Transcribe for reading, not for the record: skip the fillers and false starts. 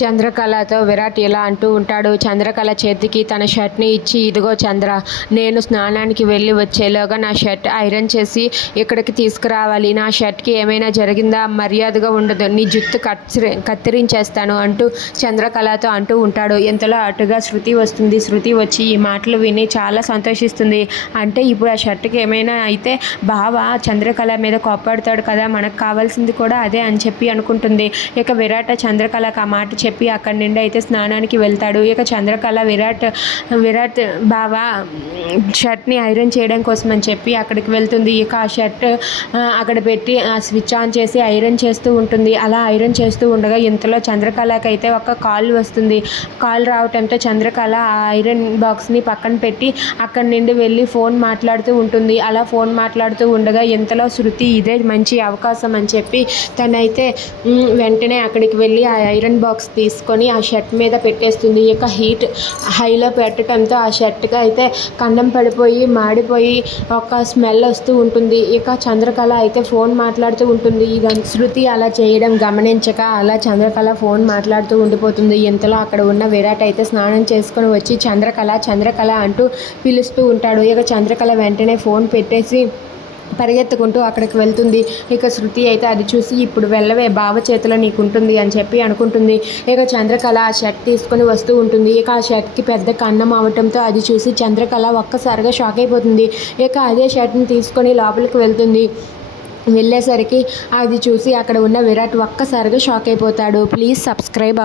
చంద్రకళతో విరాట్ ఇలా అంటూ ఉంటాడు. చంద్రకళ చేతికి తన షర్ట్ని ఇచ్చి, ఇదిగో చంద్ర, నేను స్నానానికి వెళ్ళి వచ్చేలోగా నా షర్ట్ ఐరన్ చేసి ఇక్కడికి తీసుకురావాలి. నా షర్ట్కి ఏమైనా జరిగిందా మర్యాదగా ఉండదు, నీ జుట్టు కత్తిరించేస్తాను అంటూ చంద్రకళతో అంటూ ఉంటాడు. ఇంతలో అటుగా శృతి వస్తుంది. శృతి వచ్చి ఈ మాటలు విని చాలా సంతోషిస్తుంది. అంటే ఇప్పుడు ఆ షర్ట్కి ఏమైనా అయితే బావ చంద్రకళ మీద కోప్పడతాడు కదా, మనకు కావాల్సింది కూడా అదే అని చెప్పి అనుకుంటుంది. ఇక విరాట్ చంద్రకళకు ఆ మాట చెప్పి అక్కడి నుండి అయితే స్నానానికి వెళ్తాడు. ఇక చంద్రకళ విరాట్ బావ షర్ట్ని ఐరన్ చేయడం కోసం అని చెప్పి అక్కడికి వెళ్తుంది. ఇక ఆ షర్ట్ అక్కడ పెట్టి ఆ స్విచ్ ఆన్ చేసి ఐరన్ చేస్తూ ఉంటుంది. అలా ఐరన్ చేస్తూ ఉండగా ఇంతలో చంద్రకళకి అయితే ఒక కాల్ వస్తుంది. కాల్ రావడంతో చంద్రకళ ఆ ఐరన్ బాక్స్ని పక్కన పెట్టి అక్కడి నుండి వెళ్ళి ఫోన్ మాట్లాడుతూ ఉంటుంది. అలా ఫోన్ మాట్లాడుతూ ఉండగా ఇంతలో శృతి ఇదే మంచి అవకాశం అని చెప్పి తనైతే వెంటనే అక్కడికి వెళ్ళి ఆ ఐరన్ బాక్స్ తీసుకొని ఆ షర్ట్ మీద పెట్టేస్తుంది. ఇక హీట్ హైలో పెట్టడంతో ఆ షర్ట్కి అయితే కన్నం పడిపోయి మాడిపోయి ఒక స్మెల్ వస్తూ ఉంటుంది. ఇక చంద్రకళ అయితే ఫోన్ మాట్లాడుతూ ఉంటుంది. ఇక శృతి అలా చేయడం గమనించక అలా చంద్రకళ ఫోన్ మాట్లాడుతూ ఉండిపోతుంది. ఇంతలో అక్కడ ఉన్న విరాట్ అయితే స్నానం చేసుకొని వచ్చి చంద్రకళ అంటూ పిలుస్తూ ఉంటాడు. ఇక చంద్రకళ వెంటనే ఫోన్ పెట్టేసి పరిగెత్తుకుంటూ అక్కడికి వెళ్తుంది. ఇక శృతి అయితే అది చూసి ఇప్పుడు వెళ్ళవే, బావ చేతిలో నీకు ఉంటుంది అని చెప్పి అనుకుంటుంది. ఇక చంద్రకళ ఆ షర్ట్ తీసుకొని వస్తూ ఉంటుంది. ఇక ఆ షర్ట్కి పెద్ద కన్నం అవటంతో అది చూసి చంద్రకళ ఒక్కసారిగా షాక్ అయిపోతుంది. ఇక అదే షర్ట్ని తీసుకొని లోపలికి వెళ్తుంది. వెళ్ళేసరికి అది చూసి అక్కడ ఉన్న విరాట్ ఒక్కసారిగా షాక్ అయిపోతాడు. Please subscribe